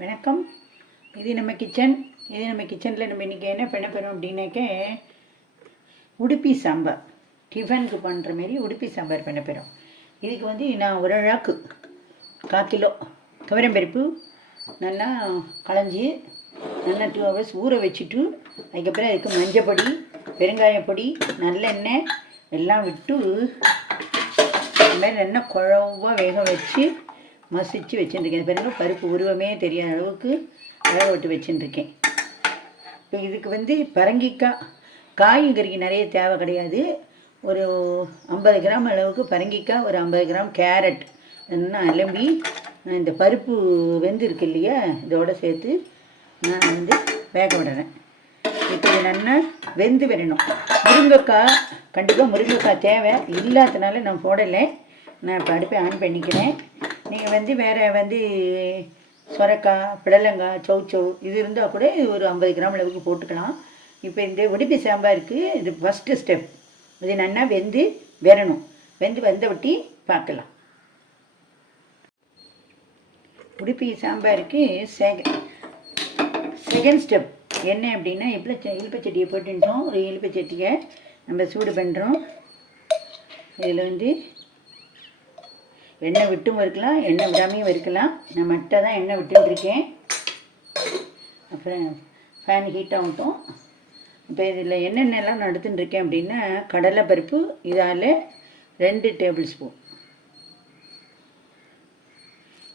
வணக்கம். இது நம்ம கிச்சன் இது நம்ம கிச்சனில் நம்ம இன்றைக்கி என்ன பண்ண போகிறோம் அப்படின்னாக்க உடுப்பி சாம்பார். டிஃபனுக்கு பண்ணுற மாரி உடுப்பி சாம்பார் பண்ண போகிறோம் இதுக்கு வந்து நான் ஒரு அழாக்கு கால் கிலோ துவரம்பருப்பு நல்லா களைஞ்சி நல்லா டூ ஹவர்ஸ் ஊற வச்சுட்டு அதுக்கப்புறம் அதுக்கு மஞ்சப்பொடி பெருங்காயப்பொடி நல்லெண்ணெய் எல்லாம் விட்டு இந்த மாதிரி நல்லா குழவாக வேக வச்சு மசிச்சு வச்சுருக்கேன். பாருங்க பருப்பு உருவமே தெரியாத அளவுக்கு வேக விட்டு வச்சுட்டுருக்கேன் இப்போ இதுக்கு வந்து பரங்கிக்காய். காய்கறிக்கு நிறைய தேவை கிடையாது. ஒரு ஐம்பது கிராம் அளவுக்கு பரங்கிக்காய் ஒரு ஐம்பது கிராம் கேரட் நல்லா அலம்பி. இந்த பருப்பு வெந்து இருக்கு இல்லையா இதோட சேர்த்து நான் வந்து வேக விடுறேன். இப்போ இது நல்லா வெந்து விடணும். முருங்கைக்காய் கண்டிப்பாக முருங்கைக்காய் தேவை. இல்லாதனால நான் போடலை. நான் இப்போ அடுப்பை ஆன் பண்ணிக்கிறேன். நீங்கள் வந்து வேறு வந்து சொரக்காய் பிடலங்காய் சௌச்சௌ இது இருந்தால் கூட இது ஒரு ஐம்பது கிராம் அளவுக்கு போட்டுக்கலாம். இப்போ இந்த உடுப்பி சாம்பாருக்கு இது ஃபஸ்ட்டு ஸ்டெப் இது நல்லா வெந்து வரணும் வெந்து வந்த வட்டி பார்க்கலாம். உடுப்பி சாம்பாருக்கு செக செகண்ட் ஸ்டெப் என்ன அப்படின்னா இழுப்ப இழுப்பச்சட்டியை போட்டுட்டோம். ஒரு இழுப்பச்சட்டியை நம்ம சூடு பண்ணுறோம் இதில் வந்து எண்ணெய் விட்டும் இருக்கலாம் எண்ணெய் விடாமையும் இருக்கலாம். நான் மட்டும் தான் எண்ணெய் விட்டுருக்கேன் அப்புறம் ஃபேன் ஹீட் ஆகட்டும் இப்போ இதில் என்னென்னலாம் நான் எடுத்துட்டு இருக்கேன் அப்படின்னா கடலைப்பருப்பு இதால் ரெண்டு டேபிள் ஸ்பூன்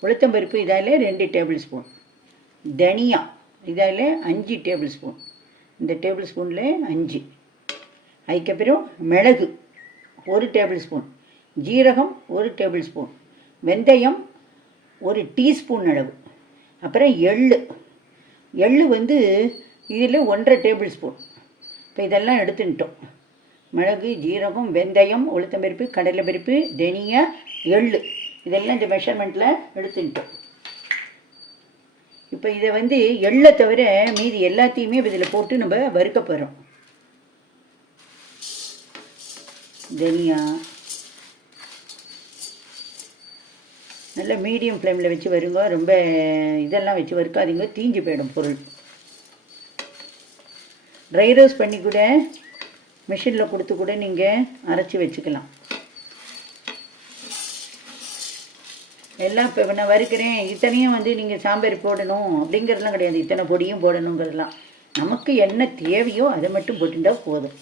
உளுத்தம்பருப்பு இதால் ரெண்டு டேபிள் ஸ்பூன் தனியா இதால் அஞ்சு டேபிள் ஸ்பூன் இந்த டேபிள் ஸ்பூனில் அஞ்சு. அதுக்கப்புறம் மிளகு ஒரு டேபிள் ஸ்பூன் ஜீரகம் ஒரு டேபிள் ஸ்பூன். வெந்தயம் ஒரு டீஸ்பூன் அளவு. அப்புறம் எள்ளு. எள்ளு வந்து இதில் ஒன்றரை டேபிள் ஸ்பூன். இப்போ இதெல்லாம் எடுத்துட்டோம் மிளகு ஜீரகம் வெந்தயம் உளுத்தம்பருப்பு கடலைப்பருப்பு தனியா எள்ளு. இதெல்லாம் இந்த மெஷர்மெண்ட்டில் எடுத்துட்டோம் இப்போ இதை வந்து எள்ளை தவிர மீதி எல்லாத்தையுமே இதில் போட்டு நம்ம வறுக்க போகிறோம் தனியா நல்ல மீடியம் ஃப்ளேமில் வச்சு வருங்க. ரொம்ப இதெல்லாம் வச்சு வறுக்காதீங்க. தீஞ்சு போயிடும் பொருள். ட்ரை ரோஸ் பண்ணி கூட மிஷினில் கொடுத்து கூட நீங்கள் அரைச்சி வச்சுக்கலாம். எல்லாம் இப்போ நான் வறுக்கிறேன். இத்தனையும் வந்து நீங்கள் சாம்பார் போடணும். அப்படிங்கிறதுலாம் கிடையாது. இத்தனை பொடியும் போடணுங்கிறதுலாம் நமக்கு என்ன தேவையோ அதை மட்டும் போட்டுட்டா போதும்.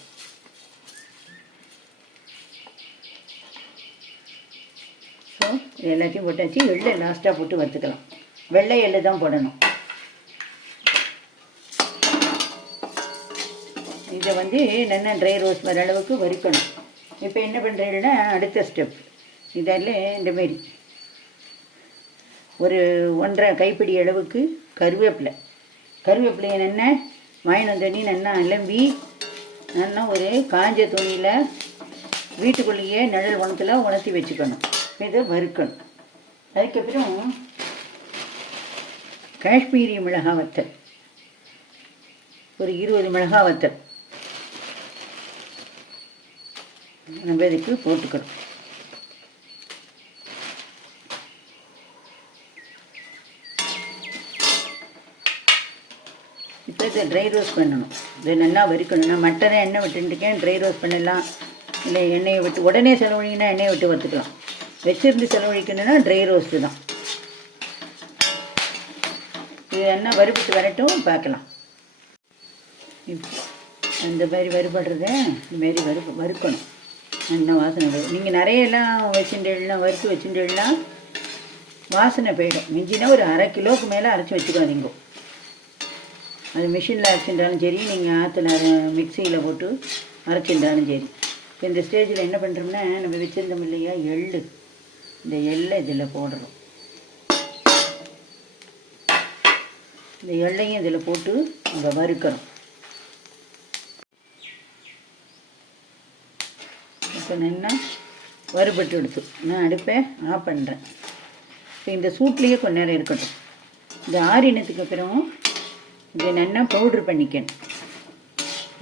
எல்லாத்தையும் போட்டாச்சு வெள்ளை லாஸ்ட்டாக போட்டு வறுத்துக்கலாம். வெள்ளை எள்ளு தான் போடணும். இதை வந்து நல்லா ட்ரை ரோஸ் வர அளவுக்கு வறுக்கணும். இப்போ என்ன பண்ணுறீங்கன்னா அடுத்த ஸ்டெப் இதில் இந்த மாரி. ஒரு ஒன்றரை கைப்பிடி அளவுக்கு கருவேப்பிலை. கருவேப்பிலையை நல்லா வாங்கின தண்ணி நல்லா அலம்பி நல்லா ஒரு காஞ்ச துணியில் வீட்டுக்குள்ளேயே நிழல் உணத்தில் உணர்த்தி வச்சுக்கணும். இதை வறுக்கணும். அதுக்கப்புறம் காஷ்மீரி மிளகா வத்தல். ஒரு இருபது மிளகா வத்தல். நம்ம இதுக்கு போட்டுக்கணும். இப்போ இதை ட்ரை ரோஸ்ட் பண்ணணும். இதை நல்லா வறுக்கணும் நான் மட்டனை எண்ணெய் விட்டுருக்கேன் ட்ரை ரோஸ்ட் பண்ணலாம். இல்லை எண்ணெயை விட்டு உடனே செலவழிங்கன்னா எண்ணெயை விட்டு வறுத்துக்கலாம். வச்சிருந்து செலவழிக்கணும்னா ட்ரை ரோஸ்ட்டு தான். இது என்ன வறுபட்டு வரட்டும் பார்க்கலாம். அந்த மாதிரி வறுபடுறத இந்தமாரி வறு வறுக்கணும். என்ன வாசனை வரும். நீங்கள் நிறையெல்லாம் வச்சுட்டேன்னா வறுத்து வச்சுட்டேன்னா வாசனை போயிடும். மிஞ்சினா ஒரு அரை கிலோவுக்கு மேலே அரைச்சி வச்சுக்காதீங்க. அது மிஷினில் அரைச்சிருந்தாலும் சரி நீங்கள் ஆற்றுல மிக்சியில் போட்டு அரைச்சிருந்தாலும் சரி. இப்போ இந்த ஸ்டேஜில் என்ன பண்ணுறோம்னா நம்ம வச்சுருந்தோம் இல்லையா எள்ளு. இந்த எள்ளை இதில் போடுறோம் இந்த எள்ளையும் இதில் போட்டு நம்ம வறுக்கிறோம் இப்போ நல்லா வறுபட்டு எடுத்து. நான் அடுப்பை ஆஃப் பண்ணுறேன் இப்போ இந்த சூட்லேயே கொஞ்ச நேரம் இருக்கட்டும். இந்த ஆறினத்துக்கு அப்புறம் இதை நல்லா பவுட்ரு பண்ணிக்கணும்?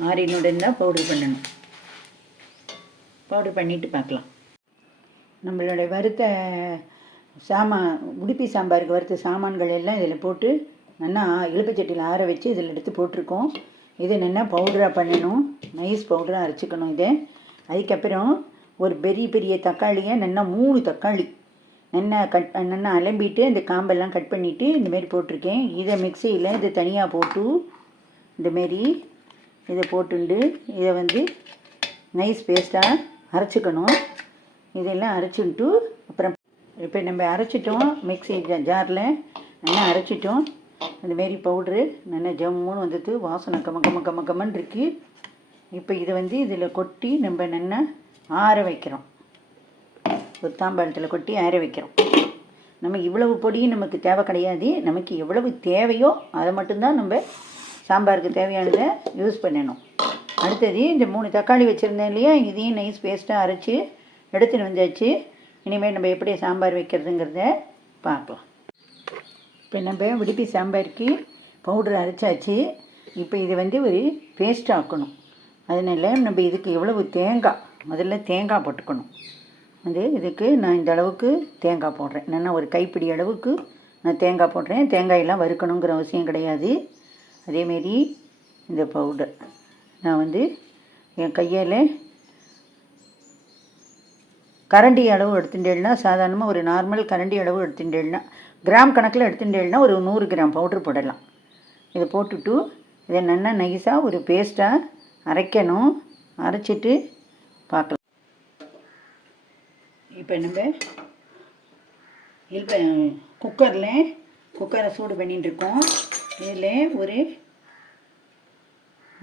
ஆறினுடன் தான் பவுட்ரு பண்ணணும். பவுட்ரு பண்ணிவிட்டு பார்க்கலாம். நம்மளோட வறுத்த சாமான் உடுப்பி சாம்பாருக்கு வறுத்த சாமான்கள் எல்லாம் இதில் போட்டு நல்லா இழுப்புச்சட்டியில் ஆற வச்சு இதில் எடுத்து போட்டிருக்கோம். இது நல்லா பவுடராக பண்ணணும். நைஸ் பவுடராக அரைச்சிக்கணும் இதை. அதுக்கப்புறம் ஒரு பெரிய பெரிய தக்காளியை நல்லா மூணு தக்காளி நல்லா கட் நல்லா அலம்பிட்டு அந்த காம்பெல்லாம் கட் பண்ணிவிட்டு இந்தமாரி போட்டிருக்கேன். இதை மிக்சியில் இது தனியாக போட்டு இந்தமாரி இதை போட்டுண்டு இதை வந்து நைஸ் பேஸ்ட்டாக அரைச்சிக்கணும். இதெல்லாம் அரைச்சிட்டு அப்புறம் இப்போ நம்ம அரைச்சிட்டோம் மிக்ஸி ஜா ஜாரில் நல்லா அரைச்சிட்டோம். அந்தமாரி பவுட்ரு நல்லா ஜம்முன்னு வந்தது வாசனை கம கம கம கமன்னு இருக்கு. இப்போ இதை வந்து இதில் கொட்டி நம்ம நல்லா ஆற வைக்கிறோம். ஒரு தாம்பாளத்தில் கொட்டி ஆற வைக்கிறோம். நம்ம இவ்வளவு பொடியும் நமக்கு தேவை கிடையாது. நமக்கு எவ்வளவு தேவையோ அதை மட்டும்தான் நம்ம சாம்பாருக்கு தேவையானதை யூஸ் பண்ணணும். அடுத்தது இந்த மூணு தக்காளி வச்சுருந்தேன் இல்லையா? இதையும் நைஸ் பேஸ்ட்டாக அரைச்சி எடுத்துன்னு வந்தாச்சு இனிமேல் நம்ம எப்படி சாம்பார் வைக்கிறதுங்கிறத பார்க்கலாம் இப்போ நம்ம உடுப்பி சாம்பாருக்கு பவுடர் அரைச்சாச்சு. இப்போ இது வந்து ஒரு பேஸ்ட் ஆக்கணும். அதனால நம்ம இதுக்கு எவ்வளவு தேங்காய்? முதல்ல தேங்காய் போட்டுக்கணும். வந்து இதுக்கு நான் இந்த அளவுக்கு தேங்காய் போடுறேன். என்னென்னா ஒரு கைப்பிடி அளவுக்கு நான் தேங்காய் போடுறேன். தேங்காயெல்லாம் வறுக்கணுங்கிற அவசியம் கிடையாது. அதேமாரி இந்த பவுடர் நான் வந்து என் கையால் கரண்டி அளவு எடுத்துட்டேன்னா சாதாரணமாக ஒரு நார்மல் கரண்டி அளவு எடுத்துட்டேன்னா கிராம் கணக்கில் எடுத்துட்டேன்னா ஒரு நூறு கிராம் பவுட்ரு போடலாம். இதை போட்டுட்டு இதை நல்லா நைஸாக ஒரு பேஸ்ட்டாக அரைக்கணும். அரைச்சிட்டு பார்க்கலாம். இப்போ நம்ம இப்போ குக்கரில் குக்கரை சூடு பண்ணிட்டு இருக்கோம். இதில் ஒரு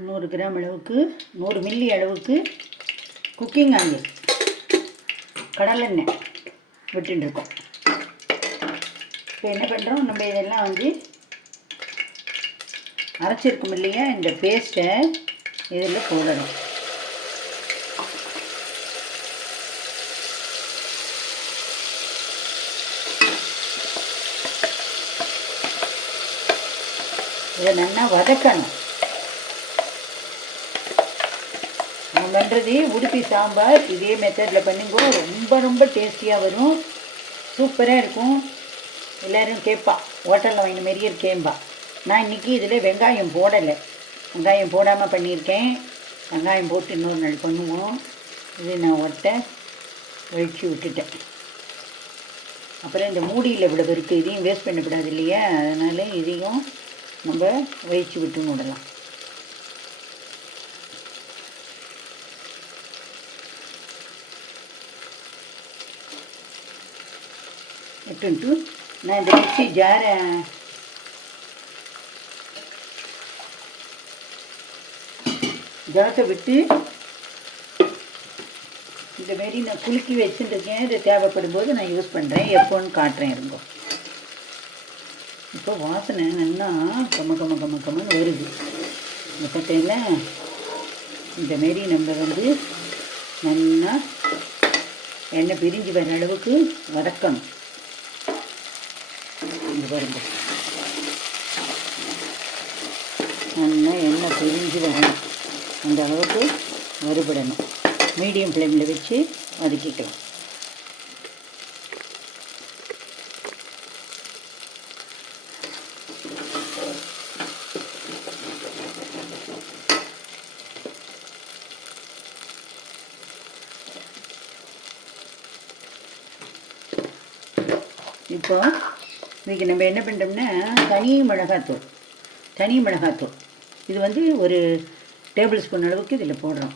நூறு கிராம் அளவுக்கு நூறு மில்லி அளவுக்கு குக்கிங் ஆயில் கடலெண்ணெய் விட்டுட்டு இருக்கோம் இப்போ என்ன பண்ணுறோம் நம்ம இதெல்லாம் வந்து அரைச்சிருக்கோம் இல்லையா? இந்த பேஸ்ட்டை இதில் போடணும். இதை நல்லா வதக்கணும். பண்ணுறது உடுப்பி சாம்பார் இதே மெத்தடில் பண்ணுங்க. ரொம்ப ரொம்ப டேஸ்டியாக வரும். சூப்பராக இருக்கும். எல்லோரும் கேட்பா ஹோட்டலில் வாங்கின மாரியே இருக்கேன்பா. நான் இன்றைக்கி இதில் வெங்காயம் போடலை. வெங்காயம் போடாமல் பண்ணியிருக்கேன். வெங்காயம் போட்டு இன்னொரு நாள் பண்ணுவோம். இது நான் ஒட்ட ஒழிச்சு விட்டுட்டேன். அப்புறம் இந்த மூடியில் இவ்வளவு இருக்குது இதையும் வேஸ்ட் பண்ணக்கூடாது இல்லையா? அதனால் இதையும் நம்ம வழிச்சு விட்டு விடலாம் விட்டுன்ட்டு நான் இந்த மிக்ஸி ஜாரை ஜாரத்தை விட்டு இந்த மாரி நான் குலுக்கி வச்சுருக்கேன் இது தேவைப்படும் போது நான் யூஸ் பண்ணுறேன் எப்போன்னு காட்டுறேன் இருங்கோ இப்போ வாசனை நல்லா கம்ம கம்ம கம்ம கமன்னு வருது இந்த பார்த்தீங்களா இந்த மாரி நம்ம வந்து நல்லா எண்ணெய் பிரிஞ்சு வர அளவுக்கு வதக்கணும் இங்க பாருங்க. நல்லா எண்ணெய் பிரிஞ்சு வரணும். அந்த அளவுக்கு வறுபடணும். மீடியம் ஃப்ளேமில் வச்சு வதக்கிக்கலாம். இப்போ இன்றைக்கி நம்ம என்ன பண்ணுறோம்னா தனி மிளகாத்தூள் தனி மிளகாத்தூள். இது வந்து ஒரு டேபிள் ஸ்பூன் அளவுக்கு இதில் போடுறோம்.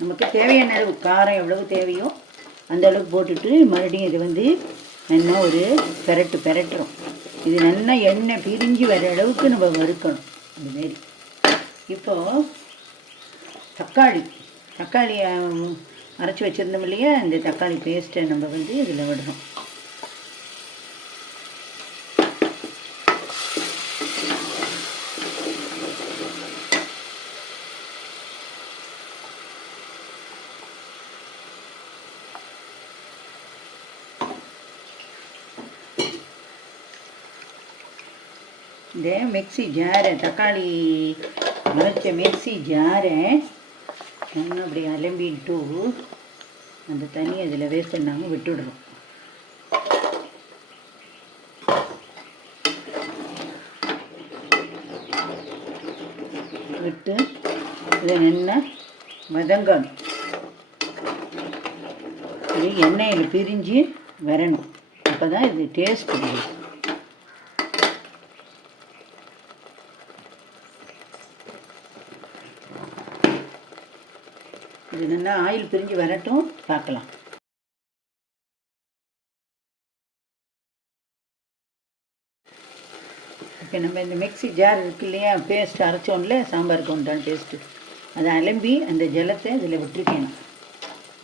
நமக்கு தேவையான அளவு காரம் எவ்வளவு தேவையோ அந்த அளவுக்கு போட்டுட்டு மறுபடியும் இது வந்து நல்லா ஒரு பெரட்டு பெரட்டுறோம். இது நல்லா எண்ணெய் பிரிஞ்சு வர அளவுக்கு நம்ம வறுக்கணும். அதுமாரி இப்போது தக்காளி தக்காளியை அரைச்சி வச்சுருந்தோம் இல்லையா? இந்த தக்காளி பேஸ்ட்டை நம்ம வந்து இதில் விடுறோம் இந்த மிக்சி ஜாரை தக்காளி அரைச்ச மிக்சி ஜாரை இன்னும் அப்படி அலம்பிட்டு அந்த தண்ணி அதில் வேஸ்ட் பண்ணாமல் விட்டுடுறோம். விட்டு இதை நின்று வதங்கணும். இது எண்ணெயில் பிரிஞ்சு வரணும். அப்போ தான் இது டேஸ்ட் பண்ணும் இது நல்லா ஆயில் பிரிஞ்சு வரட்டும் பார்க்கலாம். இப்போ நம்ம இந்த மிக்ஸி ஜார் இருக்கு இல்லையா பேஸ்ட் அரைச்சோம்ல சாம்பாருக்கு உண்டான பேஸ்ட்டு அதை அலம்பி அந்த ஜலத்தை இதில் விட்டுருக்கேன்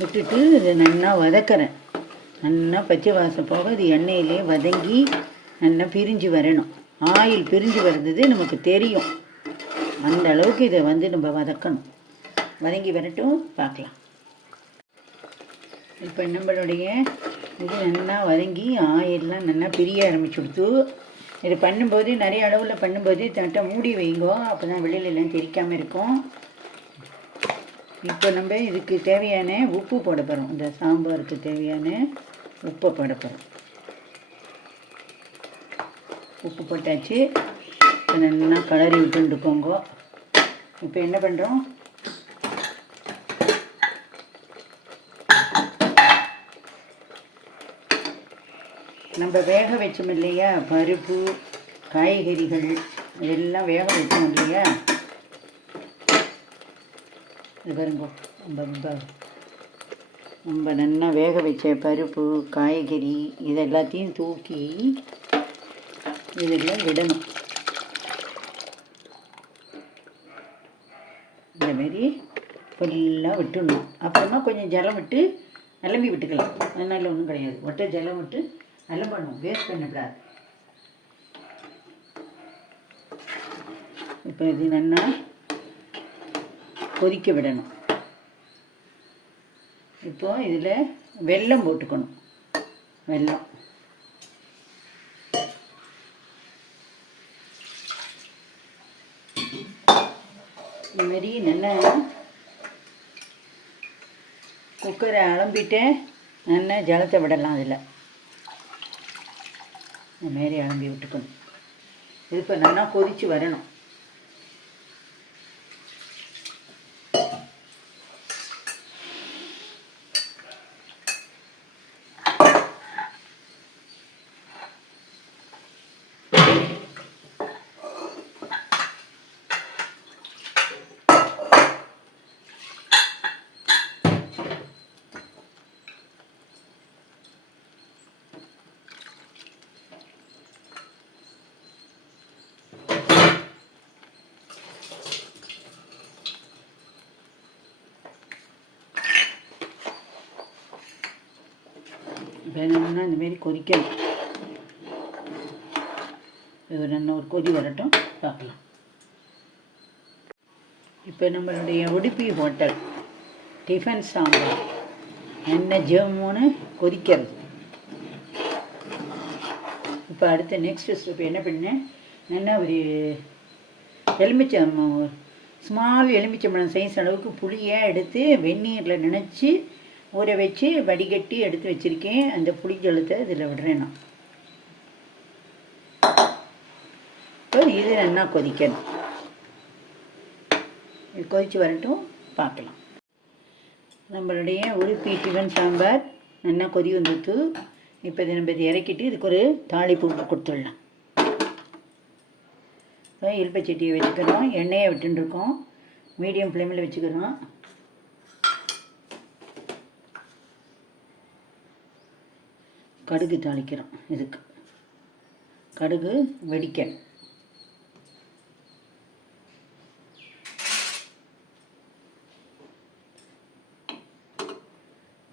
விட்டுட்டு இதை நல்லா வதக்கிறேன். நல்லா பச்சை வாசம் போக இது எண்ணெயிலே வதங்கி நல்லா பிரிஞ்சு வரணும். ஆயில் பிரிஞ்சு வர்றது நமக்கு தெரியும். அந்த அளவுக்கு இதை வந்து நம்ம வதக்கணும். வதங்கி வரட்டும் பார்க்கலாம். இப்போ நம்மளுடைய இது நல்லா வதங்கி ஆயிலெலாம் நல்லா பிரிய ஆரம்பிச்சு கொடுத்து இது பண்ணும்போது நிறைய அளவில் பண்ணும்போது தட்டை மூடி வைங்கோ அப்போ தான் வெளியிலலாம் தெரிக்காமல் இருக்கும். இப்போ நம்ம இதுக்கு தேவையான உப்பு போட போகிறோம் இந்த சாம்பாருக்கு தேவையான உப்பை போட போகிறோம் உப்பு போட்டாச்சு. இப்போ நல்லா கலரி விட்டுருக்கோங்க இப்போ என்ன பண்ணுறோம் நம்ம வேக வச்சோம் இல்லையா? பருப்பு காய்கறிகள் இதெல்லாம் வேக வச்சோம் இல்லையா? இது பாருங்க. ரொம்ப ரொம்ப ரொம்ப நல்லா வேக வச்ச பருப்பு காய்கறி இது எல்லாத்தையும் தூக்கி இதெல்லாம் விடணும். இந்தமாரி ஃபுல்லாக விட்டுடணும். அப்புறமா கொஞ்சம் ஜலம் விட்டு நிலம்பி விட்டுக்கலாம். அதனால் ஒன்றும் கிடையாது. ஒட்ட ஜலம் விட்டு நல்லா நிலம்பணும் வேஸ்ட் பண்ணக்கூடாது. இப்போ இது நல்லா கொதிக்க விடணும். இப்போ இதில் வெல்லம் போட்டுக்கணும். வெல்லம். இதுமாரி நல்லா குக்கரை அலம்பிட்டு நல்லா ஜலத்தை விடலாம் அதில். இந்த மாரி அலம்பி விட்டுக்கணும். இது இப்போ நல்லா கொதித்து வரணும். வேணும்னா இந்தமாரி கொதிக்கணும். இது நல்லா ஒரு கொதி வரட்டும். பார்க்கலாம். இப்போ நம்மளுடைய உடுப்பி ஹோட்டல் டிஃபன் சாம்பார். என்ன ஜம்முன்னு கொதிக்கிறது. இப்போ அடுத்த நெக்ஸ்ட் ஸ்டெப் என்ன பண்ணேன் நல்லா ஒரு எலுமிச்சம் ஸ்மால் எலுமிச்சம்பழம் சைஸ் அளவுக்கு புளியை எடுத்து வெந்நீரில் நினச்சி ஊற வச்சு வடிகட்டி எடுத்து வச்சுருக்கேன். அந்த புளிஜலத்தை இதில் விடுறேன் நான். இப்போ இது நல்லா கொதிக்கணும். இது கொதித்து வரட்டும் பார்க்கலாம். நம்மளுடைய உருப்பி டிஃபன் சாம்பார் நல்லா கொதி வந்துட்டு இப்போ இதை நம்ம இதை இறக்கிட்டு இதுக்கு ஒரு தாளிப்பு கொடுத்துடலாம். இப்போ இல்பச்சட்டியை வச்சுக்கிறோம். எண்ணெயை விட்டுருக்கோம் மீடியம் ஃப்ளேமில் வச்சுக்கிறோம். கடுகு தாளிக்கிறோம் இதுக்கு. கடுகு வெடிக்க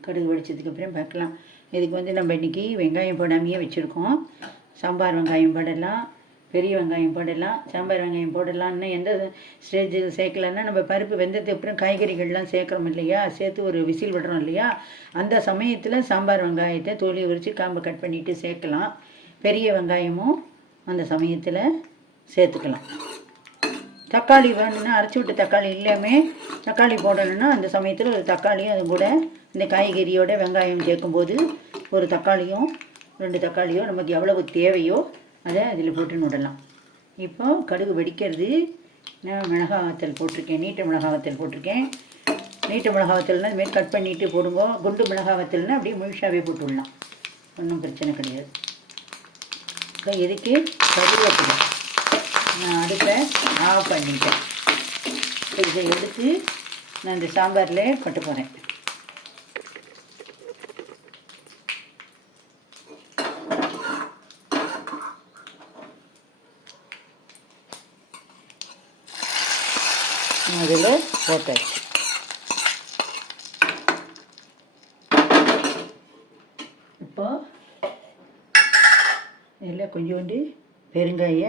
கடுகு வெடிச்சதுக்கப்புறம் பார்க்கலாம். இதுக்கு வந்து நம்ம இன்றைக்கி வெங்காயம் போடாமையே வச்சுருக்கோம். சாம்பார் வெங்காயம் போடலாம். பெரிய வெங்காயம் போடலாம் சாம்பார் வெங்காயம் போடலாம்னு எந்த ஸ்டேஜில் சேர்க்கலன்னா நம்ம பருப்பு வெந்ததுக்கு அப்புறம் காய்கறிகள்லாம் சேர்க்குறோம் இல்லையா? சேர்த்து ஒரு விசில் விடுறோம் இல்லையா? அந்த சமயத்தில் சாம்பார் வெங்காயத்தை தோலி உரித்து காம்பை கட் பண்ணிவிட்டு சேர்க்கலாம். பெரிய வெங்காயமும் அந்த சமயத்தில் சேர்த்துக்கலாம். தக்காளி வேணும்னா அரைச்சி விட்ட தக்காளி இல்லாமே தக்காளி போடணும்னா அந்த சமயத்தில் ஒரு தக்காளியும் அது கூட இந்த காய்கறியோட வெங்காயம் சேர்க்கும்போது ஒரு தக்காளியும் ரெண்டு தக்காளியோ நமக்கு எவ்வளவு தேவையோ அதை அதில் போட்டு விடலாம் இப்போ கடுகு வெடிக்கிறது. நான் மிளகா வத்தல் போட்டிருக்கேன். நீட்ட மிளகா வத்தல் போட்டிருக்கேன். நீட்ட மிளகாத்தல்னா இதுமாரி கட் பண்ணிட்டு போடுங்க. குண்டு மிளகா அப்படியே முழுசாகவே போட்டு விடலாம். ஒன்றும் பிரச்சனை கிடையாது. இப்போ இதுக்கு கருவேப்பிலை. நான் அடுப்பை ஆஃப் பண்ணிட்டேன். இதை எடுத்து நான் இந்த சாம்பாரில் கொட்ட போகிறேன் அதில் போட்டாச்சு இப்போ இதில் கொஞ்சோண்டு பெருங்காய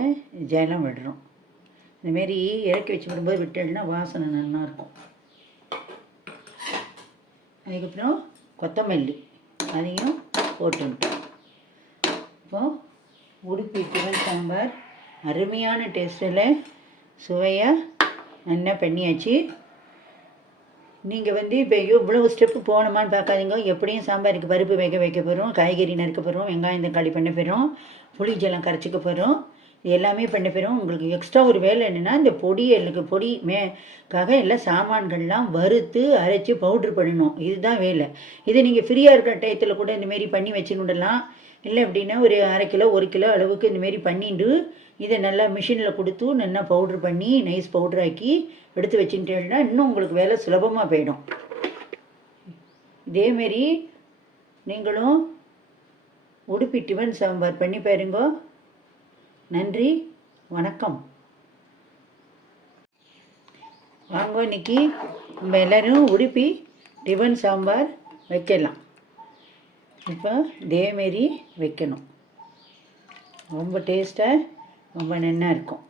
ஜலம் விடுறோம் இந்தமாரி இறக்கி வச்சு விடும்போது விட்டோம்னா வாசனை நல்லா இருக்கும் அதுக்கப்புறம் கொத்தமல்லி அதையும் போட்டுவிட்டோம் இப்போ உடுப்பி டிஃபன் சாம்பார் அருமையான டேஸ்ட்டில் சுவையாக நல்லா பண்ணியாச்சு. நீங்கள் வந்து இப்போ இவ்வளோ ஸ்டெப்பு போகணுமான்னு பார்க்காதீங்க. எப்படியும் சாம்பாருக்கு பருப்பு வேக வைக்க போகிறோம் காய்கறி நறுக்க போகிறோம் வெங்காயம் தக்காளி பண்ண போகிறோம் புளி ஜலம் கரைச்சிக்க போகிறோம் எல்லாமே பண்ண போகிறோம் உங்களுக்கு எக்ஸ்ட்ரா ஒரு வேலை என்னென்னா இந்த பொடி எனக்கு பொடி மேக்காக எல்லாம் சாமான்கள்லாம் வறுத்து அரைச்சி பவுட்ரு பண்ணணும். இதுதான் வேலை. இதை நீங்கள் ஃப்ரீயாக இருக்கிற டயத்தில் கூட இந்தமாரி பண்ணி வச்சுக்கிடலாம் இல்லை அப்படின்னா ஒரு அரை கிலோ ஒரு கிலோ அளவுக்கு இந்தமாரி பண்ணிட்டு இதை நல்லா மிஷினில் கொடுத்து நல்லா பவுட்ரு பண்ணி நைஸ் பவுட்ரு ஆக்கி எடுத்து வச்சுட்டேன்னா இன்னும் உங்களுக்கு வேலை சுலபமாக போயிடும். இதேமாரி நீங்களும் உடுப்பி டிஃபன் சாம்பார் பண்ணி பாருங்க. நன்றி வணக்கம். வாங்க இன்னைக்கு நம்ம எல்லோரும் உடுப்பி டிஃபன் சாம்பார் வைக்கலாம். இப்போ இதேமாரி வைக்கணும். ரொம்ப டேஸ்ட்டாக ரொம்ப நின்னா இருக்கும்.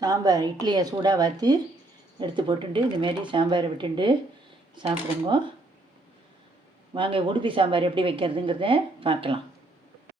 சாம்பார் இட்லியை சூடாக வாற்றி எடுத்து போட்டுட்டு இதுமாரி சாம்பாரை விட்டுண்டு சாப்பிடுங்க. வாங்க உடுப்பி சாம்பார் எப்படி வைக்கிறதுங்கிறத பார்க்கலாம்.